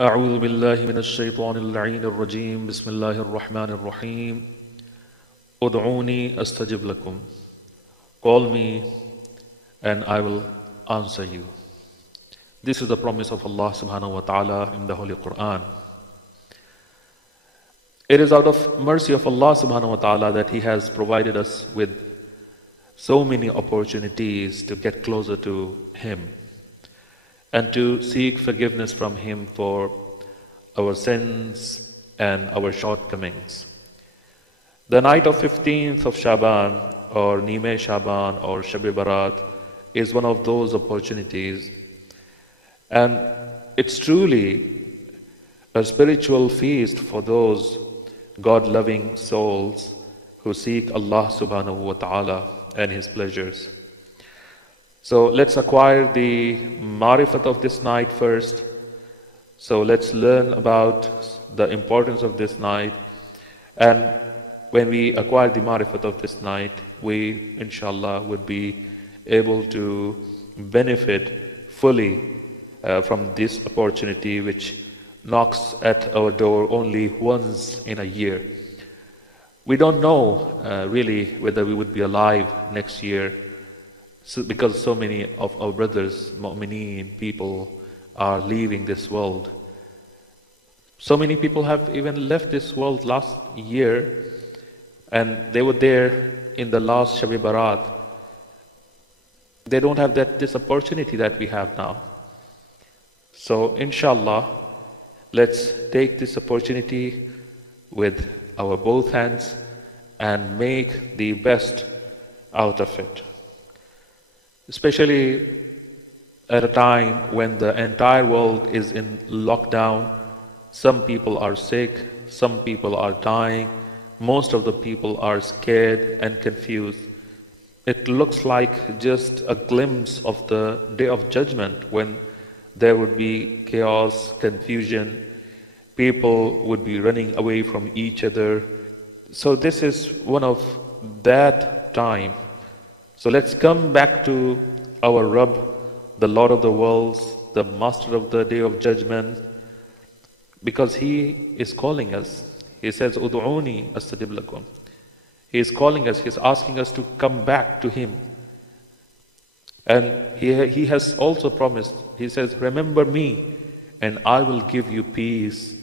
أعوذ بالله من الشيطان اللعين الرجيم بسم الله الرحمن الرحيم ادعوني أستجب لكم. Call me and I will answer you. This is the promise of Allah subhanahu wa ta'ala in the Holy Quran. It is out of mercy of Allah subhanahu wa ta'ala that He has provided us with so many opportunities to get closer to Him and to seek forgiveness from Him for our sins and our shortcomings. The night of 15th of Shaban or Nima-e-Shaban or Shabe Barat is one of those opportunities, and it's truly a spiritual feast for those God-loving souls who seek Allah subhanahu wa ta'ala and His pleasures. So let's acquire the marifat of this night first. So let's learn about the importance of this night, and when we acquire the marifat of this night, we inshallah would be able to benefit fully from this opportunity which knocks at our door only once in a year. We don't know really whether we would be alive next year, because so many of our brothers, mu'mineen people, are leaving this world. So many people have even left this world last year, and they were there in the last Shabe Barat. They don't have this opportunity that we have now. So inshallah, let's take this opportunity with our both hands and make the best out of it. Especially at a time when the entire world is in lockdown. Some people are sick, some people are dying, most of the people are scared and confused. It looks like just a glimpse of the Day of Judgment, when there would be chaos, confusion, people would be running away from each other. So this is one of that time. So let's come back to our Rabb, the Lord of the worlds, the Master of the Day of Judgment, because He is calling us. He says, Udu'uni astajib lakum. He is calling us, He is asking us to come back to Him. And He has also promised, He says, remember me and I will give you peace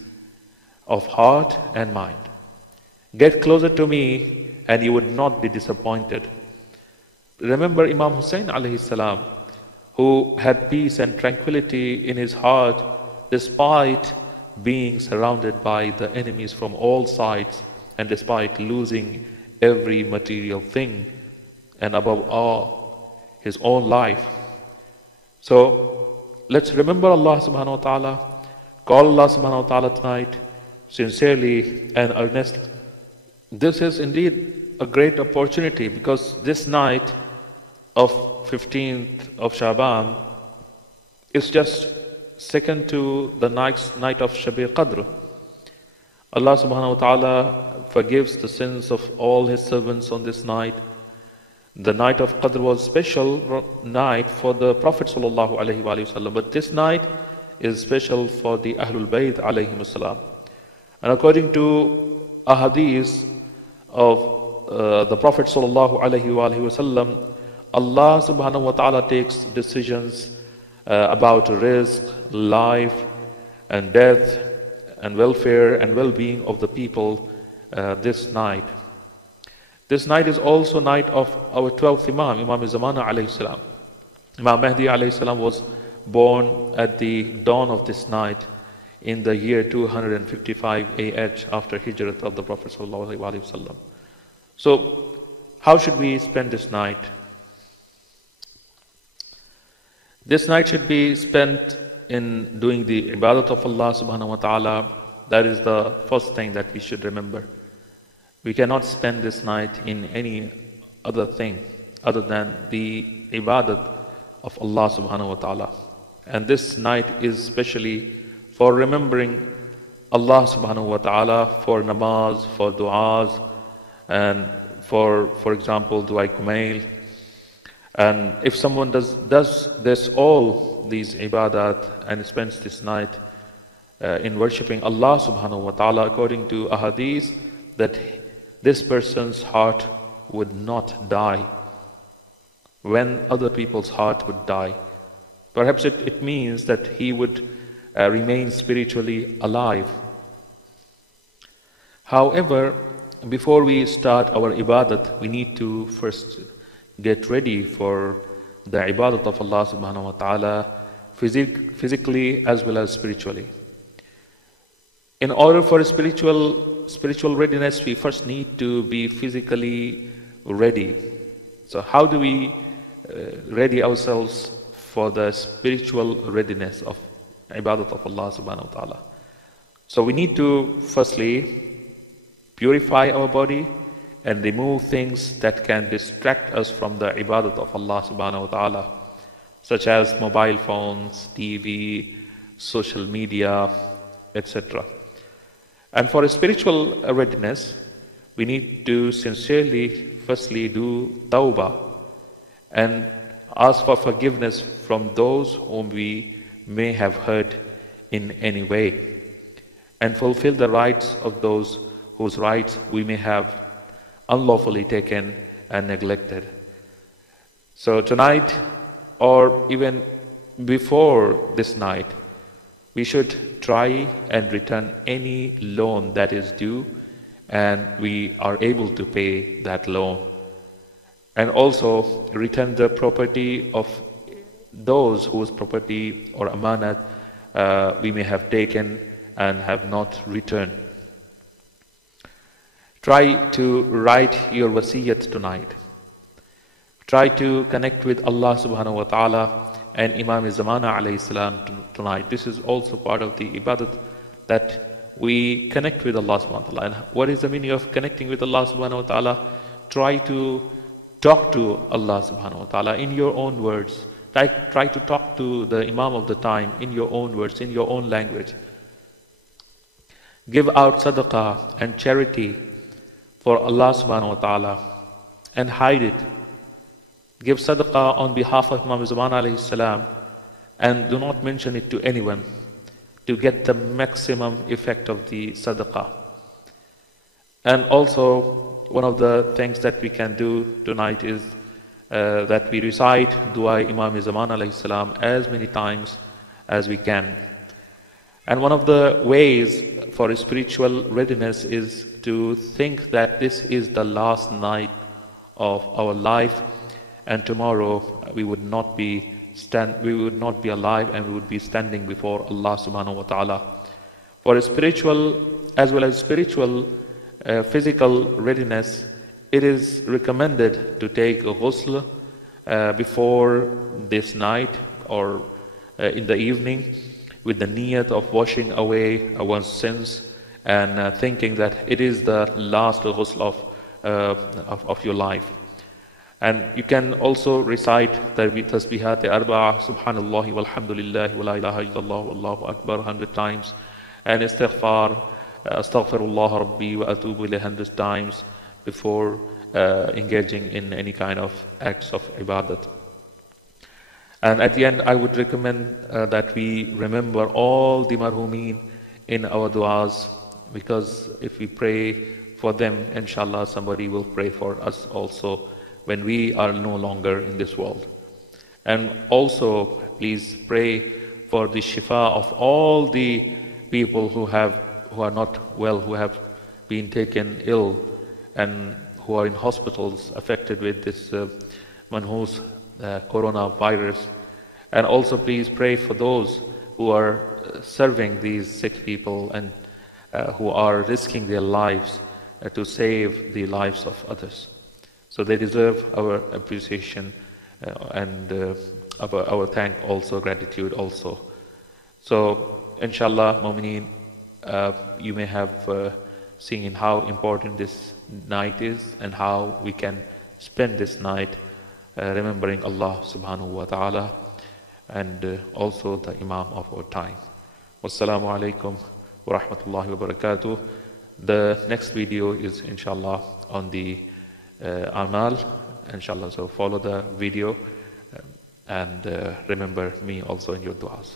of heart and mind. Get closer to me and you would not be disappointed. Remember Imam Hussein alayhi salam, who had peace and tranquility in his heart despite being surrounded by the enemies from all sides, and despite losing every material thing, and above all, his own life. So let's remember Allah subhanahu wa ta'ala, call Allah subhanahu wa ta'ala tonight, sincerely and earnestly. This is indeed a great opportunity, because this night of 15th of Shaban is just second to the night of Shabe Qadr. Allah subhanahu wa ta'ala forgives the sins of all His servants on this night. The night of Qadr was special night for the Prophet sallallahu alaihi wasallam, but this night is special for the Ahlul Bayt alayhim salam. And according to a hadith of the Prophet sallallahu alaihi wasallam, Allah subhanahu wa ta'ala takes decisions about risk, life and death and welfare and well-being of the people this night. This night is also night of our 12th Imam, Imam Zamana alayhi salam. Imam Mahdi alayhi salam was born at the dawn of this night in the year 255 AH after Hijrat of the Prophet sallallahu alaihi wasallam. So how should we spend this night? This night should be spent in doing the ibadat of Allah subhanahu wa ta'ala. That is the first thing that we should remember. We cannot spend this night in any other thing other than the ibadat of Allah subhanahu wa ta'ala. And this night is specially for remembering Allah subhanahu wa ta'ala, for namaz, for du'as, and for example, du'a kumail. And if someone does this, all these ibadat, and spends this night in worshipping Allah subhanahu wa ta'ala, according to ahadith, that this person's heart would not die when other people's heart would die. Perhaps it means that he would remain spiritually alive. However, before we start our ibadat, we need to first get ready for the ibadat of Allah subhanahu wa ta'ala, physically as well as spiritually. In order for spiritual readiness, we first need to be physically ready. So how do we ready ourselves for the spiritual readiness of ibadat of Allah subhanahu wa ta'ala? So we need to firstly purify our body and remove things that can distract us from the ibadat of Allah subhanahu wa ta'ala, such as mobile phones, TV, social media, etc. And for a spiritual readiness, we need to sincerely firstly do tawbah and ask for forgiveness from those whom we may have hurt in any way, and fulfill the rights of those whose rights we may have unlawfully taken and neglected. So tonight, or even before this night, we should try and return any loan that is due and we are able to pay that loan. And also return the property of those whose property or amanat we may have taken and have not returned. Try to write your wasiyat tonight. Try to connect with Allah subhanahu wa ta'ala and Imam-e-Zamana alayhi salam tonight. This is also part of the ibadat, that we connect with Allah subhanahu wa ta'ala. And what is the meaning of connecting with Allah subhanahu wa ta'ala? Try to talk to Allah subhanahu wa ta'ala in your own words. Try to talk to the Imam of the time in your own words, in your own language. Give out sadaqah and charity for Allah subhanahu wa ta'ala and hide it. Give sadaqah on behalf of Imam-e-Shaban alayhi salam and do not mention it to anyone to get the maximum effect of the sadaqah. And also, one of the things that we can do tonight is that we recite dua Imam-e-Shaban alayhi salam as many times as we can. And one of the ways for spiritual readiness is to think that this is the last night of our life, and tomorrow we would not be alive and we would be standing before Allah subhanahu wa ta'ala. For spiritual as well as physical readiness, it is recommended to take a ghusl before this night or in the evening, with the niyat of washing away one's sins and thinking that it is the last ghusl of your life. And you can also recite tasbihat arba'a, subhanallah walhamdulillah wa la ilaha illallah wallahu akbar 100 times, and istighfar, astaghfirullah rabbi wa atubu ilayhi 100 times before engaging in any kind of acts of ibadat. And at the end, I would recommend that we remember all the Marhoomin in our du'as, because if we pray for them, inshallah, somebody will pray for us also when we are no longer in this world. And also, please pray for the shifa of all the people who are not well, who have been taken ill and who are in hospitals affected with this manhus coronavirus. And also please pray for those who are serving these sick people and who are risking their lives to save the lives of others. So they deserve our appreciation and our thank also, gratitude also. So inshallah, Mu'mineen, you may have seen how important this night is and how we can spend this night remembering Allah subhanahu wa ta'ala and also the Imam of our time. Wassalamu alaikum wa rahmatullahi wa barakatuh. The next video is inshallah on the Aamal, inshallah, so follow the video and remember me also in your du'as.